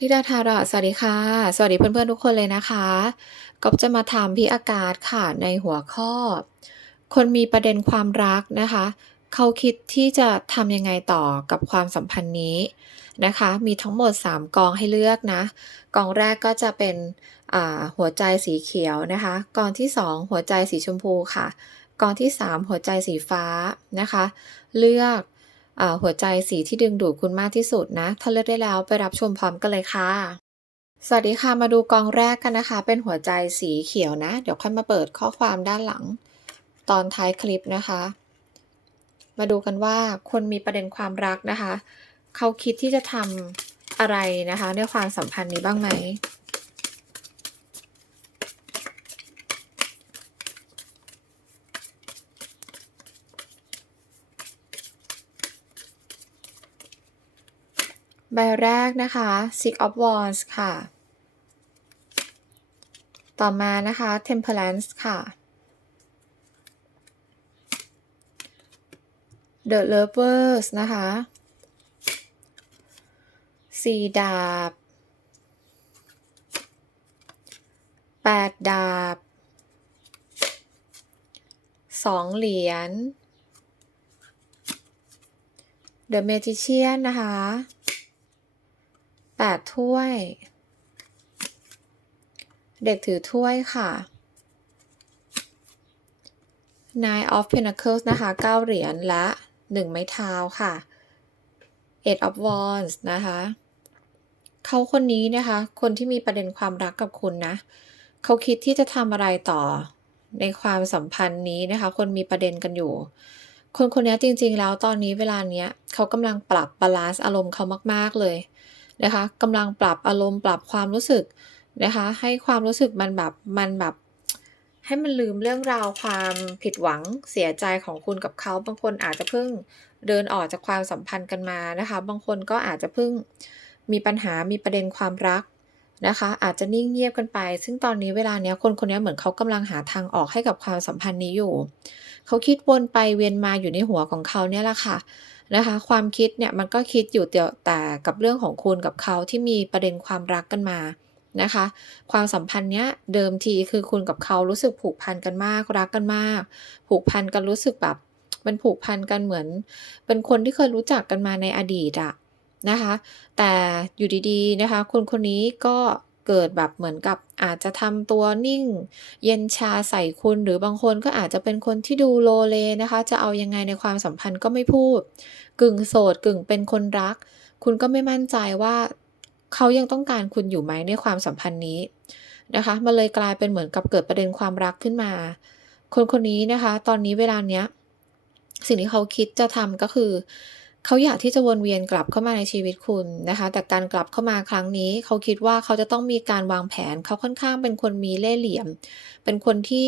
นิดาทาระสวัสดีค่ะ สวัสดีเพื่อนๆทุกคนเลยนะคะก๊อฟจะมาถามพี่อากาศค่ะในหัวข้อ คนมีประเด็นความรักนะคะ เขาคิดที่จะทำยังไงต่อกับความสัมพันธ์นี้นะคะ มีทั้งหมด 3 กองให้เลือกนะ กองแรกก็จะเป็นหัวใจสีเขียวนะคะ กองที่ 2 หัวใจสีชมพูค่ะ กองที่ 3 หัวใจสีฟ้านะคะ เลือก หัวใจสีที่ดึงดูดคุณมากที่สุดนะถ้าเลือกได้แล้วไปรับชมพร้อมกันเลยค่ะ สวัสดีค่ะมาดูกองแรกกันนะคะ เป็นหัวใจสีเขียวนะ เดี๋ยวค่อยมาเปิดข้อความด้านหลัง ตอนท้ายคลิปนะคะ มาดูกันว่าคนมีประเด็นความรักนะคะ เขาคิดที่จะทำอะไรนะคะในความสัมพันธ์นี้บ้างไหม ใบแรกนะคะ Six of Wands ค่ะ ต่อมานะคะ Temperance ค่ะ The Lovers นะคะสี่ดาบแปดดาบสองเหรียญ The Magician นะคะ แปดถ้วย เด็กถือถ้วยค่ะ Nine of Pentacles นะคะเก้าเหรียญและหนึ่งไม้เท้าค่ะ Eight of Wands นะคะเขาคนนี้นะคะ คนที่มีประเด็นความรักกับคุณนะ เขาคิดที่จะทำอะไรต่อในความสัมพันธ์นี้นะคะ คนมีประเด็นกันอยู่ คนคนนี้จริงๆแล้วตอนนี้เวลาเนี้ยเขากำลังปรับบาลานซ์อารมณ์เขามากๆเลย นะคะกำลังปรับอารมณ์ปรับความรู้สึกนะคะ ให้ความรู้สึกมันแบบมันแบบ ให้มันลืมเรื่องราวความผิดหวังเสียใจของคุณกับเขาบางคนอาจจะเพิ่งเดินออกจากความสัมพันธ์กันมานะคะ บางคนก็อาจจะเพิ่งมีปัญหามีประเด็นความรักนะคะ อาจจะนิ่งเงียบกันไป ซึ่งตอนนี้เวลาเนี้ยคนคนนี้เหมือนเขากำลังหาทางออกให้กับความสัมพันธ์นี้อยู่ เขาคิดวนไปเวียนมาอยู่ในหัวของเขาเนี่ยแหละค่ะ นะคะ ความคิดเนี่ยมันก็คิดอยู่แต่กับเรื่องของคุณกับเขาที่มีประเด็นความรักกันมานะคะ ความสัมพันธ์เนี้ยเดิมทีคือคุณกับเขารู้สึกผูกพันกันมากรักกันมาก ผูกพันกันรู้สึกแบบมันผูกพันกันเหมือน เป็นคนที่เคยรู้จักกันมาในอดีตอะนะคะ แต่อยู่ดีๆนะคะ คนคนนี้ก็ เกิดแบบเหมือนกับอาจจะทำตัวนิ่ง เย็นชาใส่คุณหรือบางคนก็อาจจะเป็นคนที่ดูโลเลนะคะ จะเอายังไงในความสัมพันธ์ก็ไม่พูด กึ่งโสดกึ่งเป็นคนรัก คุณก็ไม่มั่นใจว่าเขายังต้องการคุณอยู่ไหมในความสัมพันธ์นี้นะคะมันเลยกลายเป็นเหมือนกับเกิดประเด็นความรักขึ้นมา คนคนนี้นะคะ ตอนนี้เวลาเนี้ย สิ่งที่เขาคิดจะทำก็คือ เขาอยากที่จะวนเวียนกลับเข้ามาในชีวิตคุณนะคะ แต่การกลับเข้ามาครั้งนี้ เขาคิดว่าเขาจะต้องมีการวางแผน เขาค่อนข้างเป็นคนมีเล่ห์เหลี่ยม เป็นคนที่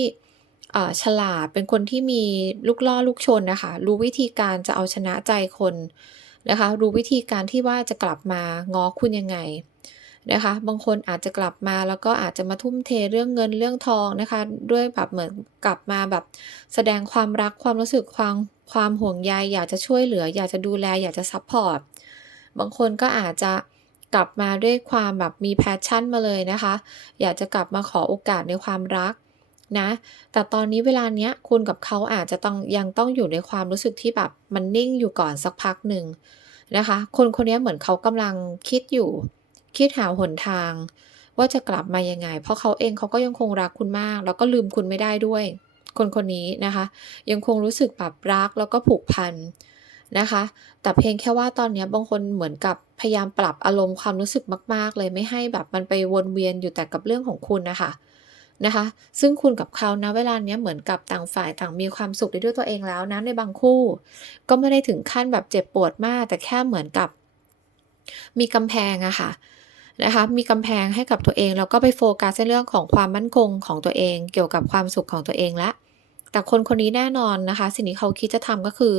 ฉลาด เป็นคนที่มีลูกล่อลูกชนนะคะ รู้วิธีการจะเอาชนะใจคนนะคะ รู้วิธีการที่ว่าจะกลับมาง้อคุณยังไง นะคะ บางคนอาจจะกลับมาแล้วก็อาจจะมาทุ่มเทเรื่องเงินเรื่องทองนะคะ ด้วยแบบเหมือนกลับมาแบบแสดงความรักความรู้สึกความความห่วงใยอยากจะช่วยเหลือ อยากจะดูแล อยากจะซัพพอร์ตบางคนก็อาจจะกลับมาด้วยความแบบมีแพชชั่นมาเลยนะคะ อยากจะกลับมาขอโอกาสในความรักนะ แต่ตอนนี้เวลาเนี้ยคุณกับเขาอาจจะต้องยังต้องอยู่ในความรู้สึกที่แบบมันนิ่งอยู่ก่อนสักพักหนึ่งนะคะ คนคนนี้เหมือนเขากำลังคิดอยู่ คิดหาหนทาง ว่าจะกลับมายังไง เพราะเขาเองเขาก็ยังคงรักคุณมาก แล้วก็ลืมคุณไม่ได้ด้วย คนคนนี้นะคะ ยังคงรู้สึกแบบรักแล้วก็ผูกพันนะคะ แต่เพียงแค่ว่าตอนนี้บางคนเหมือนกับพยายามปรับอารมณ์ความรู้สึกมาก ๆ เลยไม่ให้แบบมันไปวนเวียนอยู่แต่กับเรื่องของคุณนะคะนะคะ ซึ่งคุณกับเขานะเวลาเนี้ยเหมือนกับต่างฝ่ายต่างมีความสุขได้ด้วยตัวเองแล้วนะในบางคู่ ก็ไม่ได้ถึงขั้นแบบเจ็บปวดมาก แต่แค่เหมือนกับ มีกำแพงอะค่ะ นะคะมีกำแพงให้กับตัวเองแล้วก็ไปโฟกัสในเรื่องของความมั่นคงของตัวเอง เกี่ยวกับความสุขของตัวเองล้วแต่คนคนนี้แน่นอนนะคะ สิ่งที่เขาคิดจะทำก็คือ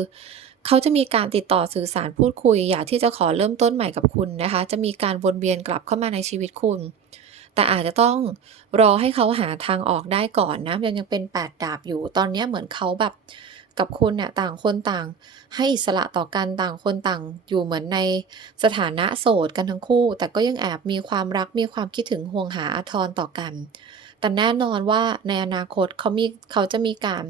เขาจะมีการติดต่อสื่อสารพูดคุย อยากที่จะขอเริ่มต้นใหม่กับคุณนะคะ จะมีการวนเวียนกลับเข้ามาในชีวิตคุณ แต่อาจจะต้องรอให้เขาหาทางออกได้ก่อนนะยังยังเป็นแปดดาบอยู่ตอนนี้เหมือนเขาแบบ กับคุณเนี่ยต่างคนต่าง ให้อิสระต่อกันต่างคนต่าง อยู่เหมือนในสถานะโสดกันทั้งคู่ แต่ก็ยังแอบมีความรักมีความคิดถึงห่วงหาอาทรต่อกัน แต่แน่นอนว่าในอนาคตเขามีเขาจะมีการ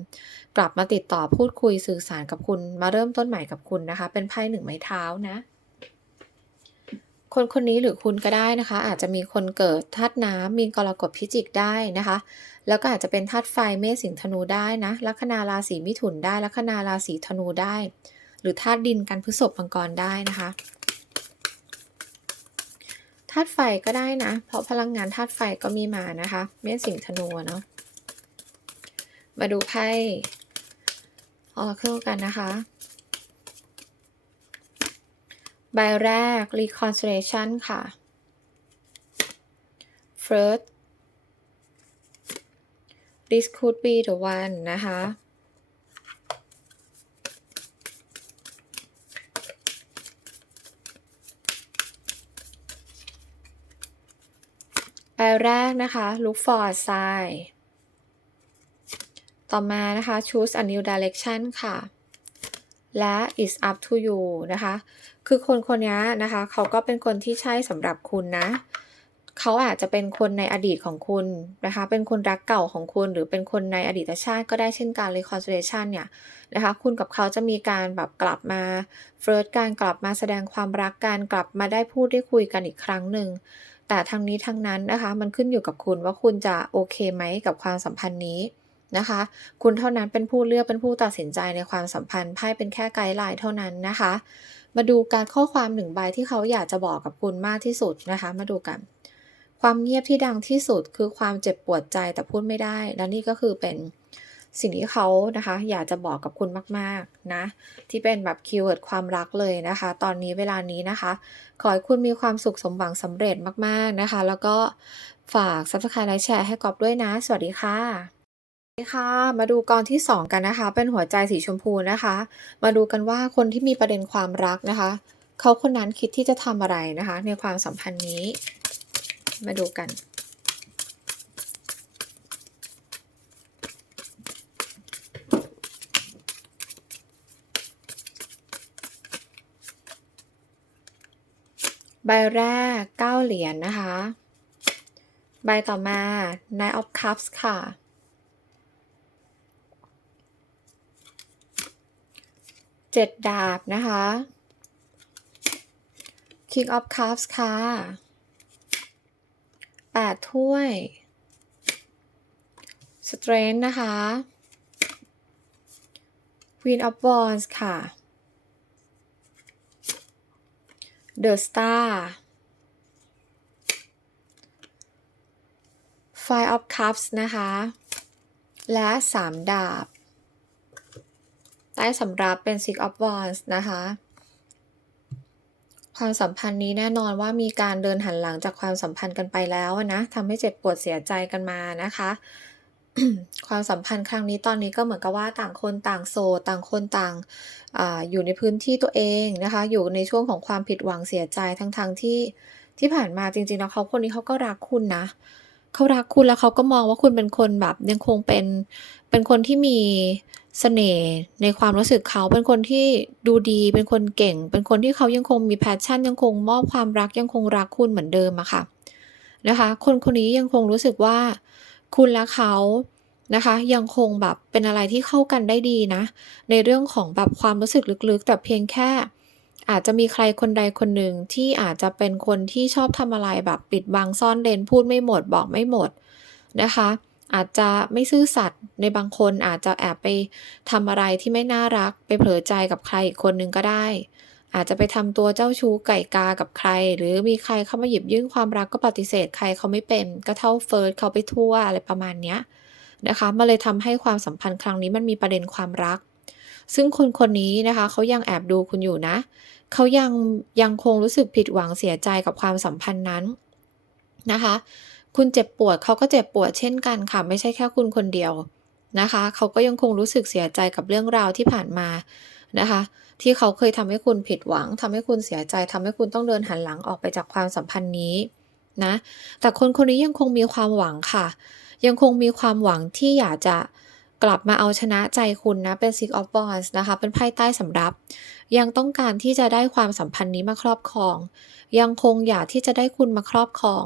กลับมาติดต่อพูดคุยสื่อสารกับคุณ มาเริ่มต้นใหม่กับคุณนะคะ เป็นไพ่หนึ่งไม้เท้านะ คนคนนี้หรือคุณก็ได้นะคะ อาจจะมีคนเกิดธาตุน้ำมีกรกฎพิจิกได้นะคะ แล้วก็อาจจะเป็นธาตุไฟเมษสิงธนูได้นะลัคนาราศีมิถุนได้ลัคนาราศีธนูได้ หรือธาตุดินกันพฤษภมังกรได้นะคะธาตุไฟก็ได้นะ เพราะพลังงานธาตุไฟก็มีมานะคะ เมษสิงธนูเนาะมาดูไพ่ออเคิลกันนะคะ ใบแรก reconciliation ค่ะ first this could be the one นะคะ ใบแรกนะคะ look for a sign ต่อมานะคะ choose a new direction ค่ะ และ is up to you นะคะ คือคนคนนี้นะคะ เขาก็เป็นคนที่ใช่สำหรับคุณนะ เขาอาจจะเป็นคนในอดีตของคุณนะคะ เป็นคนรักเก่าของคุณ หรือเป็นคนในอดีตชาติก็ได้เช่นกัน reconciliation เนี่ยนะคะ คุณกับเขาจะมีการแบบกลับมาเฟิร์สการกลับมาแสดงความรักกันกลับมาได้พูดได้คุยกันอีกครั้งหนึ่งแต่ทั้งนี้ทั้งนั้นนะคะ มันขึ้นอยู่กับคุณว่าคุณจะโอเคไหมกับความสัมพันธ์นี้นะคะ คุณเท่านั้นเป็นผู้เลือกเป็นผู้ตัดสินใจในความสัมพันธ์ไพ่เป็นแค่ไกด์ไลน์เท่านั้นนะคะ มาดูการข้อความหนึ่งใบที่เขาอยากจะบอกกับคุณมากที่สุดนะคะ มาดูกัน ความเงียบที่ดังที่สุดคือความเจ็บปวดใจแต่พูดไม่ได้ และนี่ก็คือเป็นสิ่งที่เขานะคะ อยากจะบอกกับคุณมากๆนะ ที่เป็นแบบคีย์เวิร์ดความรักเลยนะคะ ตอนนี้เวลานี้นะคะ ขอให้คุณมีความสุขสมหวังสำเร็จมากๆนะคะ แล้วก็ฝาก subscribe และแชร์ให้กอบด้วยนะ สวัสดีค่ะ ค่ะมาดูกรที่ 2 กันนะคะ เป็นหัวใจสีชมพูนะคะ มาดูกันว่าคนที่มีประเด็นความรักนะคะ เขาคนนั้นคิดที่จะทำอะไรนะคะ ในความสัมพันธ์นี้ มาดูกัน ใบแรก 9 เหรียญนนะคะ ใบต่อมา Nine of Cups ค่ะ เจ็ดดาบนะคะ King of Cups ค่ะแปดถ้วย Strength นะคะ Queen of Wands ค่ะ The Star Five of Cups นะคะ และสามดาบ ใต้สำรับเป็น Six of Wands นะคะ ความสัมพันธ์นี้แน่นอนว่ามีการเดินหันหลังจากความสัมพันธ์กันไปแล้วนะทำให้เจ็บปวดเสียใจกันมานะคะ ความสัมพันธ์ครั้งนี้ตอนนี้ก็เหมือนกับว่าต่างคนต่างโสดต่างคนต่างออยู่ในพื้นที่ตัวเองนะคะ อยู่ในช่วงของความผิดหวังเสียใจทั้งๆทที่ที่ผ่านมาจริงๆแล้วเขาคนนี้เขาก็รักคุณนะ เขารักคุณแล้วเขาก็มองว่าคุณเป็นคนแบบยังคงเป็นเป็นคนที่มีเสน่ห์ในความรู้สึกเขาเป็นคนที่ดูดีเป็นคนเก่ง เป็นคนที่เขายังคงมีแพชชั่น ยังคงมอบความรักยังคงรักคุณเหมือนเดิมอะค่ะนะคะ คนคนนี้ยังคงรู้สึกว่าคุณและเขานะคะ ยังคงแบบเป็นอะไรที่เข้ากันได้ดีนะ ในเรื่องของแบบความรู้สึกลึกๆ แต่เพียงแค่ อาจจะมีใครคนใดคนหนึ่งที่อาจจะเป็นคนที่ชอบทำอะไรแบบปิดบังซ่อนเร้นพูดไม่หมดบอกไม่หมดนะคะ อาจจะไม่ซื่อสัตย์ในบางคนอาจจะแอบไปทำอะไรที่ไม่น่ารัก ไปเผลอใจกับใครอีกคนนึงก็ได้ อาจจะไปทำตัวเจ้าชู้ไก่กากับใคร หรือมีใครเข้ามาหยิบยื่นความรักก็ปฏิเสธใครเขาไม่เป็นก็เท่าเฟิร์สเขาไปทั่วอะไรประมาณเนี้ยนะคะมันเลยทำให้ความสัมพันธ์ครั้งนี้มันมีประเด็นความรัก ซึ่งคนคนนี้นะคะเขายังแอบดูคุณอยู่นะ เขายังยังคงรู้สึกผิดหวังเสียใจกับความสัมพันธ์นั้นนะคะ คุณเจ็บปวดเขาก็เจ็บปวดเช่นกันค่ะ ไม่ใช่แค่คุณคนเดียวนะคะเขาก็ยังคงรู้สึกเสียใจกับเรื่องราวที่ผ่านมานะคะ ที่เขาเคยทำให้คุณผิดหวังทำให้คุณเสียใจทำให้คุณต้องเดินหันหลังออกไปจากความสัมพันธ์นี้นะ แต่คนคนนี้ยังคงมีความหวังค่ะ ยังคงมีความหวังที่อยากจะ กลับมาเอาชนะใจคุณนะ เป็น Six of Wands นะคะ เป็นไพ่ใต้สำรับ ยังต้องการที่จะได้ความสัมพันธ์นี้มาครอบครอง ยังคงอยากที่จะได้คุณมาครอบครอง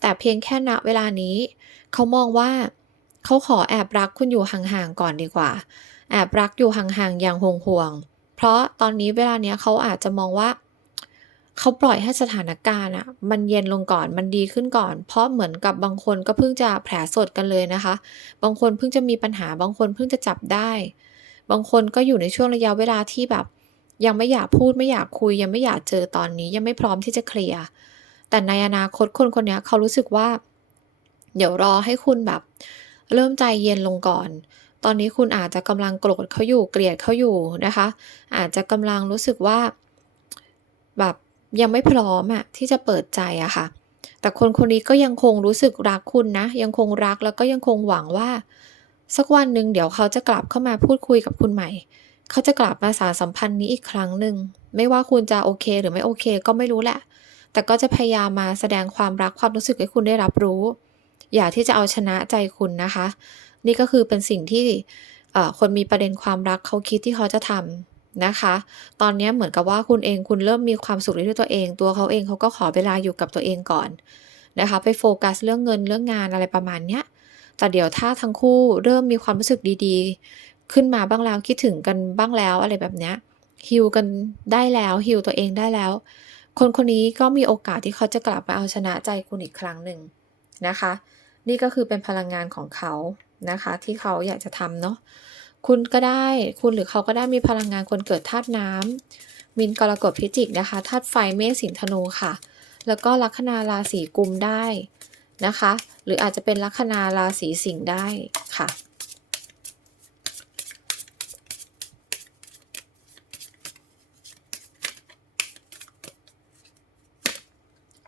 แต่เพียงแค่ณเวลานี้ เขามองว่าเขาขอแอบรักคุณอยู่ห่างๆก่อนดีกว่า แอบรักอยู่ห่างๆอย่างห่วงๆเพราะตอนนี้เวลาเนี้ยเขาอาจจะมองว่า เขาปล่อยให้สถานการณ์อะมันเย็นลงก่อนมันดีขึ้นก่อน เพราะเหมือนกับบางคนก็เพิ่งจะแผลสดกันเลยนะคะ บางคนเพิ่งจะมีปัญหาบางคนเพิ่งจะจับได้ บางคนก็อยู่ในช่วงระยะเวลาที่แบบ ยังไม่อยากพูดไม่อยากคุย ยังไม่อยากเจอตอนนี้ ยังไม่พร้อมที่จะเคลียร์แต่ในอนาคตคนคนนี้เขารู้สึกว่า เดี๋ยวรอให้คุณแบบ เริ่มใจเย็นลงก่อน ตอนนี้คุณอาจจะกำลังโกรธเขาอยู่เกลียดเขาอยู่นะคะ อาจจะกำลังรู้สึกว่าแบบ ยังไม่พร้อมอะที่จะเปิดใจอะค่ะ แต่คนคนนี้ก็ยังคงรู้สึกรักคุณนะ ยังคงรักแล้วก็ยังคงหวังว่า สักวันหนึ่งเดี๋ยวเขาจะกลับเข้ามาพูดคุยกับคุณใหม่ เขาจะกลับมาสานสัมพันธ์นี้อีกครั้งหนึ่ง ไม่ว่าคุณจะโอเคหรือไม่โอเค ก็ไม่รู้แหละ แต่ก็จะพยายามมาแสดงความรักความรู้สึกให้คุณได้รับรู้ อยากที่จะเอาชนะใจคุณนะคะ นี่ก็คือเป็นสิ่งที่คนมีประเด็นความรักเขาคิดที่เขาจะทำ นะคะ ตอนนี้เหมือนกับว่าคุณเองคุณเริ่มมีความสุขด้วยตัวเอง ตัวเขาเองเขาก็ขอเวลาอยู่กับตัวเองก่อนนะคะ ไปโฟกัสเรื่องเงินเรื่องงานอะไรประมาณเนี้ยแต่เดี๋ยวถ้าทั้งคู่เริ่มมีความรู้สึกดีๆ ขึ้นมาบ้างแล้วคิดถึงกันบ้างแล้วอะไรแบบเนี้ยฮีลกันได้แล้วฮีลตัวเองได้แล้ว คนคนนี้ก็มีโอกาสที่เขาจะกลับมาเอาชนะใจคุณอีกครั้งหนึ่งนะคะ นี่ก็คือเป็นพลังงานของเขานะคะ ที่เขาอยากจะทำเนาะ คุณก็ได้ คุณหรือเขาก็ได้มีพลังงานคนเกิดธาตุน้ำมีนกรกฎพิจิกนะคะธาตุไฟเมษสิงธนูค่ะ แล้วก็ลัคนาราศีกุมได้นะคะ หรืออาจจะเป็นลัคนาราศีสิงห์ได้ค่ะ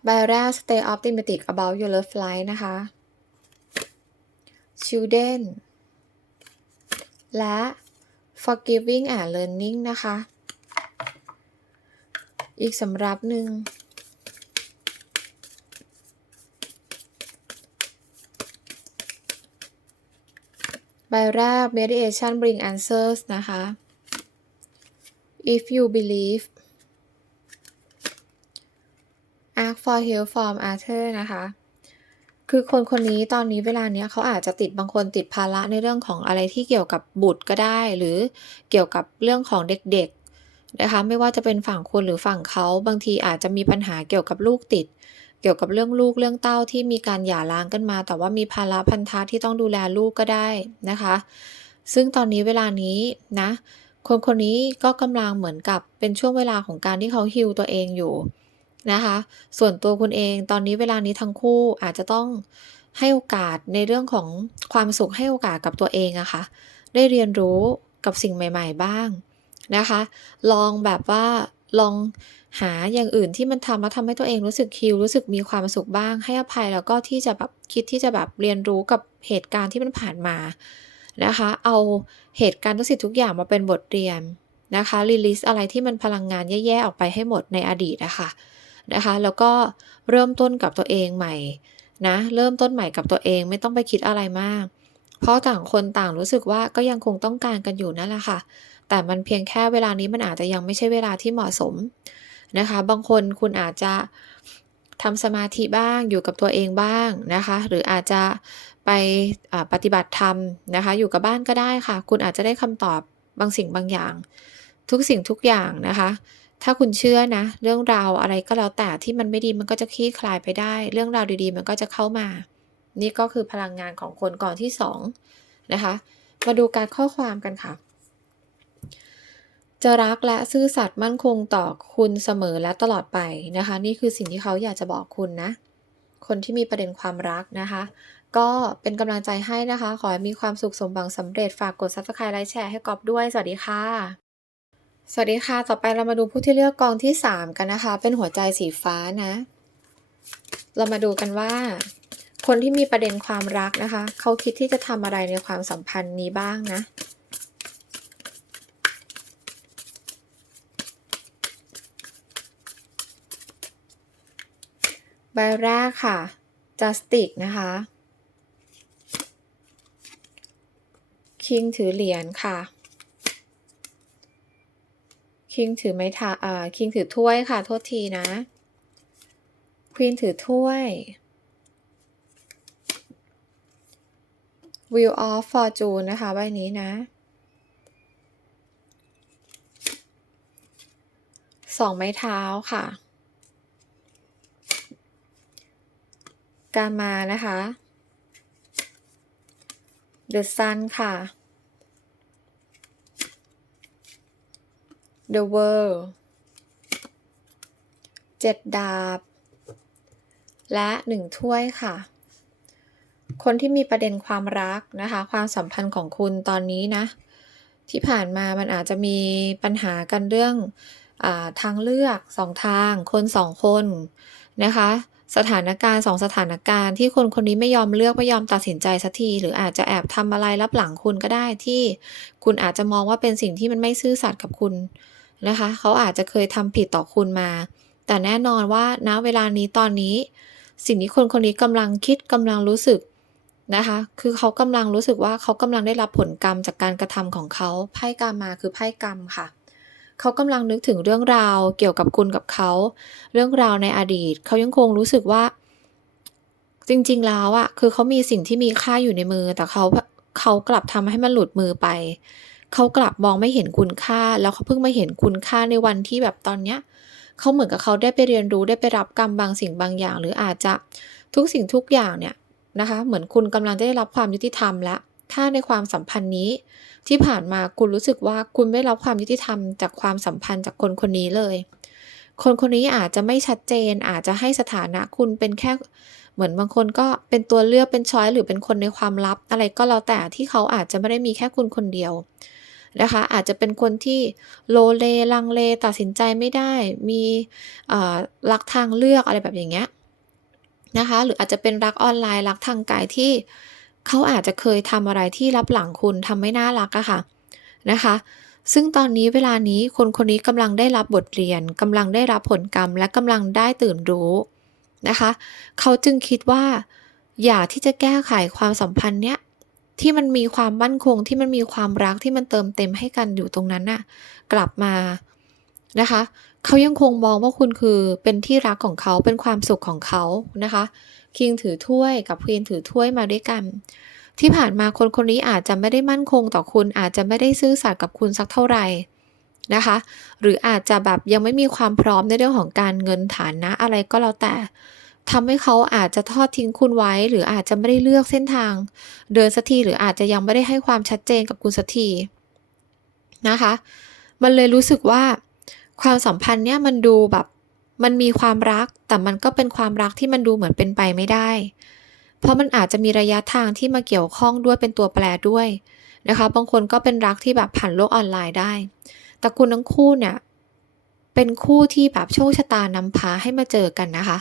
บแรก Stay optimistic about your love life นะคะ Children และ Forgiving and Learning นะคะ อีกสำรับหนึ่งใบแรก Meditation bring answers นะคะ If you believe ask for help from Arthur นะคะ คือคนคนนี้ตอนนี้เวลาเนี้ยเขาอาจจะติดบางคนติดภาระในเรื่องของอะไรที่เกี่ยวกับบุตรก็ได้ หรือเกี่ยวกับเรื่องของเด็กๆนะคะไม่ว่าจะเป็นฝั่งคุณหรือฝั่งเขาบางทีอาจจะมีปัญหาเกี่ยวกับลูกติด เกี่ยวกับเรื่องลูกเรื่องเต้าที่มีการหย่าร้างกันมา แต่ว่ามีภาระพันธะที่ต้องดูแลลูกก็ได้นะคะ ซึ่งตอนนี้เวลานี้นะคนคนนี้ก็กำลังเหมือนกับเป็นช่วงเวลาของการที่เขาฮีลตัวเองอยู่ นะคะ ส่วนตัวคุณเองตอนนี้เวลานี้ทั้งคู่อาจจะต้องให้โอกาสในเรื่องของความสุขให้โอกาสกับตัวเองอะคะ่ะ ได้เรียนรู้กับสิ่งใหม่ ๆ บ้างนะคะ ลองแบบว่าลองหาอย่างอื่นที่มันทำแล้วทำให้ตัวเองรู้สึกคิวรู้สึกมีความสุขบ้าง ให้อภัยแล้วก็ที่จะแบบคิดที่จะแบบเรียนรู้กับเหตุการณ์ที่มันผ่านมานะคะ เอาเหตุการณ์ทุกสิ่งทุกอย่างมาเป็นบทเรียนนะคะรีลิสอะไรที่มันพลังงานแย่ๆออกไปให้หมดในอดีตนะคะ นะคะ แล้วก็เริ่มต้นกับตัวเองใหม่นะเริ่มต้นใหม่กับตัวเองไม่ต้องไปคิดอะไรมาก เพราะต่างคนต่างรู้สึกว่าก็ยังคงต้องการกันอยู่นั่นแหละค่ะ แต่มันเพียงแค่เวลานี้มันอาจจะยังไม่ใช่เวลาที่เหมาะสมนะคะ บางคนคุณอาจจะทำสมาธิบ้างอยู่กับตัวเองบ้างนะคะ หรืออาจจะไปปฏิบัติธรรมนะคะ อยู่กับบ้านก็ได้ค่ะ คุณอาจจะได้คำตอบบางสิ่งบางอย่าง ทุกสิ่งทุกอย่างนะคะ ถ้าคุณเชื่อนะ เรื่องราวอะไรก็แล้วแต่ที่มันไม่ดีมันก็จะคลี่คลายไปได้ เรื่องราวดีๆ มันก็จะเข้ามา นี่ก็คือพลังงานของคนก่อนที่สองนะคะ มาดูการข้อความกันค่ะ จะรักและซื่อสัตย์มั่นคงต่อคุณเสมอและตลอดไปนะคะ นี่คือสิ่งที่เขาอยากจะบอกคุณนะ คนที่มีประเด็นความรักนะคะ ก็เป็นกำลังใจให้นะคะ ขอให้มีความสุขสมหวังสำเร็จฝากกด subscribe ไลค์แชร์ให้กอบด้วย สวัสดีค่ะ สวัสดีค่ะ ต่อไปเรามาดูผู้ที่เลือกกองที่ 3 กันนะคะ เป็นหัวใจสีฟ้านะ เรามาดูกันว่า คนที่มีประเด็นความรักนะคะ เขาคิดที่จะทำอะไรในความสัมพันธ์นี้บ้างนะ ใบแรกค่ะจัสติกนะคะ คิงถือเหรียญค่ะ คิงถือไม้เท้าอ่าคิงถือถ้วยค่ะ โทษทีนะควีนถือถ้วย Wheel of Fortune นะคะ ใบนี้นะสองไม้เท้าค่ะ การมานะคะ The Sun ค่ะ The World เจ็ดดาบ และหนึ่งถ้วยค่ะ คนที่มีประเด็นความรักนะคะ ความสัมพันธ์ของคุณตอนนี้นะ ที่ผ่านมามันอาจจะมีปัญหากันเรื่องอทางเลือกสองทาง คนสองคนนะคะสถานการณ์สองสถานการณ์ที่คนคนนี้ไม่ยอมเลือกไม่ยอมตัดสินใจสักที หรืออาจจะแอบทำอะไรรับหลังคุณก็ได้ที่คุณอาจจะมองว่าเป็นสิ่งที่มันไม่ซื่อสัตย์กับคุณ นะคะ เขาอาจจะเคยทำผิดต่อคุณมา แต่แน่นอนว่าณเวลานี้ตอนนี้ สิ่งที่คนคนนี้กำลังคิดกำลังรู้สึกนะคะ คือเขากำลังรู้สึกว่าเขากำลังได้รับผลกรรมจากการกระทำของเขาไพ่กามาคือไพ่กรรมค่ะเขากำลังนึกถึงเรื่องราวเกี่ยวกับคุณกับเขา เรื่องราวในอดีต เขายังคงรู้สึกว่า จริงๆแล้วอะคือเขามีสิ่งที่มีค่าอยู่ในมือ แต่เขาเขากลับทำให้มันหลุดมือไป เขากลับมองไม่เห็นคุณค่า แล้วเขาเพิ่งมาเห็นคุณค่าในวันที่แบบตอนเนี้ยเขาเหมือนกับเขาได้ไปเรียนรู้ได้ไปรับกรรมบางสิ่งบางอย่าง หรืออาจจะทุกสิ่งทุกอย่างเนี่ยนะคะ เหมือนคุณกำลังได้รับความยุติธรรมแล้วถ้าในความสัมพันธ์นี้ ที่ผ่านมาคุณรู้สึกว่าคุณไม่รับความยุติธรรมจากความสัมพันธ์จากคนคนนี้เลย คนคนนี้อาจจะไม่ชัดเจน อาจจะให้สถานะคุณเป็นแค่เหมือนบางคนก็เป็นตัวเลือกเป็นช้อยหรือเป็นคนในความลับ อะไรก็แล้วแต่ที่เขาอาจจะไม่ได้มีแค่คุณคนเดียว นะคะ อาจจะเป็นคนที่โลเลลังเลตัดสินใจไม่ได้ มีรักทางเลือกอะไรแบบอย่างเงี้ยนะคะ หรืออาจจะเป็นรักออนไลน์รักทางกายที่เขาอาจจะเคยทำอะไรที่รับหลังคุณทำไม่น่ารักอะค่ะนะคะ ซึ่งตอนนี้เวลานี้คนคนนี้กำลังได้รับบทเรียนกำลังได้รับผลกรรม และกำลังได้ตื่นรู้นะคะ เขาจึงคิดว่า อยากที่จะแก้ไขความสัมพันธ์เนี้ย ที่มันมีความมั่นคงที่มันมีความรักที่มันเติมเต็มให้กันอยู่ตรงนั้นน่ะ กลับมานะคะ เขายังคงมองว่าคุณคือเป็นที่รักของเขาเป็นความสุขของเขานะคะคิงถือถ้วยกับควีนถือถ้วยมาด้วยกัน ที่ผ่านมาคนคนนี้อาจจะไม่ได้มั่นคงต่อคุณอาจจะไม่ได้ซื่อสัตย์กับคุณสักเท่าไหร่นะคะ หรืออาจจะแบบยังไม่มีความพร้อมในเรื่องของการเงินฐานะอะไรก็แล้วแต่ ทำให้เขาอาจจะทอดทิ้งคุณไว้ หรืออาจจะไม่ได้เลือกเส้นทาง เดินสักทีหรืออาจจะยังไม่ได้ให้ความชัดเจนกับคุณสักทีนะคะ มันเลยรู้สึกว่าความสัมพันธ์เนี้ยมันดูแบบมันมีความรัก แต่มันก็เป็นความรักที่มันดูเหมือนเป็นไปไม่ได้ เพราะมันอาจจะมีระยะทางที่มาเกี่ยวข้องด้วยเป็นตัวแปรด้วยนะคะ บางคนก็เป็นรักที่แบบผ่านโลกออนไลน์ได้ แต่คุณทั้งคู่เนี่ยเป็นคู่ที่แบบโชคชะตานำพาให้มาเจอกันนะคะ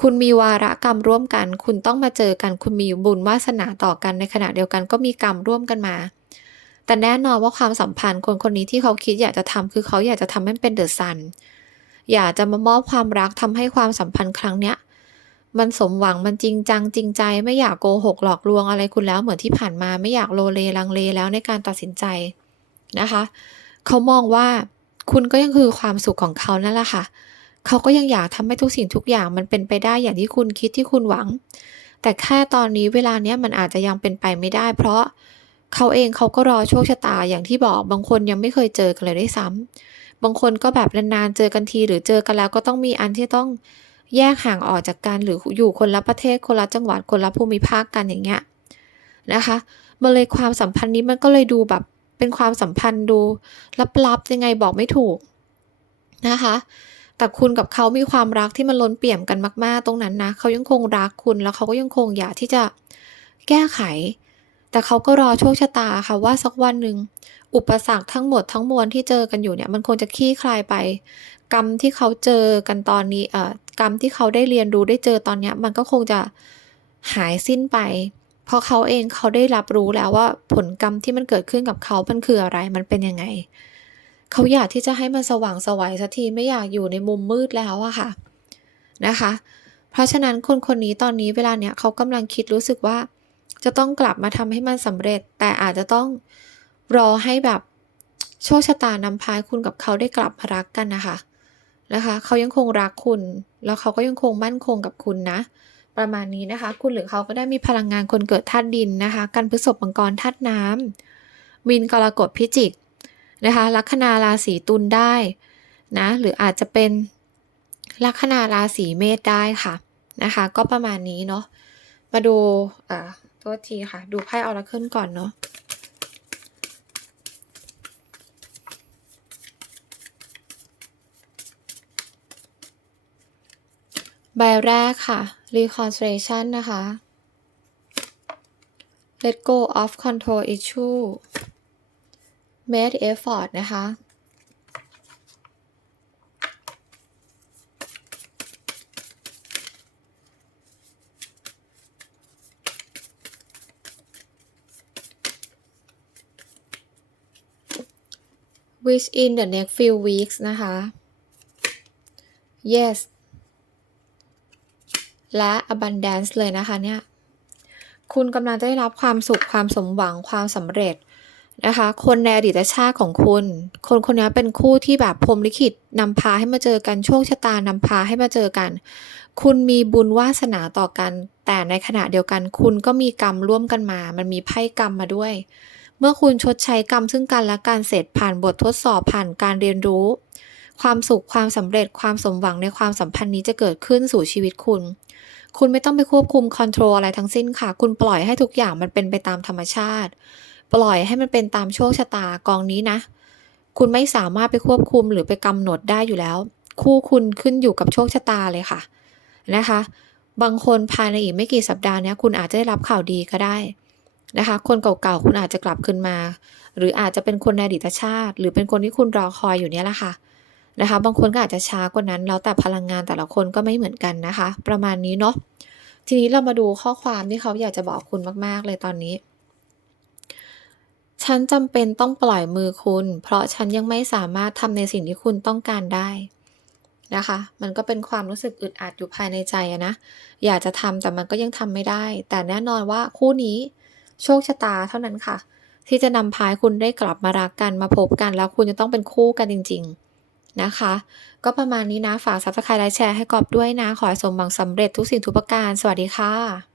คุณมีวาระกรรมร่วมกัน คุณต้องมาเจอกัน คุณมีบุญวาสนาต่อกันในขณะเดียวกันก็มีกรรมร่วมกันมา แต่แน่นอนว่าความสัมพันธ์คนคนนี้ที่เขาคิดอยากจะทำคือเขาอยากจะทำให้เป็นเดอะซันอยากจะมามอบความรักทำให้ความสัมพันธ์ครั้งเนี้ยมันสมหวังมันจริงจังจริงใจ ไม่อยากโกหกหลอกลวงอะไรคุณแล้วเหมือนที่ผ่านมาไม่อยากโลเลลังเลแล้วในการตัดสินใจนะคะ เขามองว่าคุณก็ยังคือความสุขของเขานั่นแหละค่ะเขาก็ยังอยากทำให้ทุกสิ่งทุกอย่างมันเป็นไปได้อย่างที่คุณคิดที่คุณหวัง แต่แค่ตอนนี้เวลาเนี้ยมันอาจจะยังเป็นไปไม่ได้ เพราะเขาเองเขาก็รอโชคชะตาอย่างที่บอกบางคนยังไม่เคยเจอกันเลยด้วยซ้ำบางคนก็แบบนานๆเจอกันทีหรือเจอกันแล้วก็ต้องมีอันที่ต้องแยกห่างออกจากกันหรืออยู่คนละประเทศคนละจังหวัดคนละภูมิภาคกันอย่างเงี้ยนะคะมันเลยความสัมพันธ์นี้มันก็เลยดูแบบเป็นความสัมพันธ์ดูลับๆยังไงบอกไม่ถูกนะคะ แต่คุณกับเขามีความรักที่มันล้นเปี่ยมกันมาก ๆ ตรงนั้นนะเขายังคงรักคุณแล้วเขาก็ยังคงอยากที่จะแก้ไข แต่เขาก็รอโชคชะตาค่ะว่าสักวันหนึ่งอุปสรรคทั้งหมดทั้งมวลที่เจอกันอยู่เนี่ยมันคงจะคลี่คลายไป กรรมที่เขาเจอกันตอนนี้เอ่อกรรมที่เขาได้เรียนรู้ได้เจอตอนเนี้ยมันก็คงจะหายสิ้นไป เพราะเขาเองเขาได้รับรู้แล้วว่าผลกรรมที่มันเกิดขึ้นกับเขามันคืออะไรมันเป็นยังไง เขาอยากที่จะให้มันสว่างสวัยสักทีไม่อยากอยู่ในมุมมืดแล้วอะค่ะนะคะ เพราะฉะนั้นคนคนนี้ตอนนี้เวลาเนี้ยเขากำลังคิดรู้สึกว่า จะต้องกลับมาทำให้มันสำเร็จ แต่อาจจะต้องรอให้แบบโชคชะตานำพาคุณกับเขาได้กลับมารักกันนะคะนะคะเขายังคงรักคุณ แล้วเขาก็ยังคงมั่นคงกับคุณนะ ประมาณนี้นะคะ คุณหรือเขาก็ได้มีพลังงานคนเกิดธาตุดินนะคะ กันพฤษภมังกรธาตุน้ำมีนกรกฎพิจิก นะคะลัคนาราศีตุลได้นะหรืออาจจะเป็นลัคนาราศีเมษได้ค่ะนะคะก็ประมาณนี้เนาะมาดูอ่าโทษทีค่ะ ดูไพ่ Oracle ก่อนเนาะใบแรกค่ะ Reconciliation นะคะ Let go of control issue Made effort นะคะ Within the next few weeks นะคะ Yes และ Abundance เลยนะคะเนี่ย คุณกำลังจะได้รับความสุขความสมหวังความสำเร็จ นะคะ คนในอดีตชาติของคุณ คนคนนี้เป็นคู่ที่แบบพรหมลิขิตนำพาให้มาเจอกัน โชคชะตานำพาให้มาเจอกัน คุณมีบุญวาสนาต่อกัน แต่ในขณะเดียวกัน คุณก็มีกรรมร่วมกันมา มันมีไพ่กรรมมาด้วย เมื่อคุณชดใช้กรรมซึ่งกันและกันเสร็จผ่านบททดสอบผ่านการเรียนรู้ ความสุขความสำเร็จความสมหวังในความสัมพันธ์นี้จะเกิดขึ้นสู่ชีวิตคุณ คุณไม่ต้องไปควบคุมคอนโทรลอะไรทั้งสิ้นค่ะ คุณปล่อยให้ทุกอย่างมันเป็นไปตามธรรมชาติ ปล่อยให้มันเป็นตามโชคชะตากองนี้นะ คุณไม่สามารถไปควบคุมหรือไปกำหนดได้อยู่แล้ว คู่คุณขึ้นอยู่กับโชคชะตาเลยค่ะนะคะ บางคนภายในอีกไม่กี่สัปดาห์นี้คุณอาจจะได้รับข่าวดีก็ได้นะคะ คนเก่าๆคุณอาจจะกลับคืนมา หรืออาจจะเป็นคนในอดีตชาติ หรือเป็นคนที่คุณรอคอยอยู่เนี่ยแหละค่ะนะคะ บางคนก็อาจจะช้ากว่านั้นแล้วแต่พลังงานแต่ละคนก็ไม่เหมือนกันนะคะ ประมาณนี้เนาะทีนี้เรามาดูข้อความที่เขาอยากจะบอกคุณมาก ๆ เลยตอนนี้ ฉันจำเป็นต้องปล่อยมือคุณ เพราะฉันยังไม่สามารถทำในสิ่งที่คุณต้องการได้นะคะ มันก็เป็นความรู้สึกอึดอัดอยู่ภายในใจอะนะ อยากจะทำแต่มันก็ยังทำไม่ได้ แต่แน่นอนว่าคู่นี้โชคชะตาเท่านั้นค่ะ ที่จะนำพาให้คุณได้กลับมารักกันมาพบกันแล้วคุณจะต้องเป็นคู่กันจริง ๆนะคะ ก็ประมาณนี้นะ ฝาก Subscribe และแชร์ให้กอบด้วยนะ ขอให้สมหวังสำเร็จทุกสิ่งทุกประการ สวัสดีค่ะ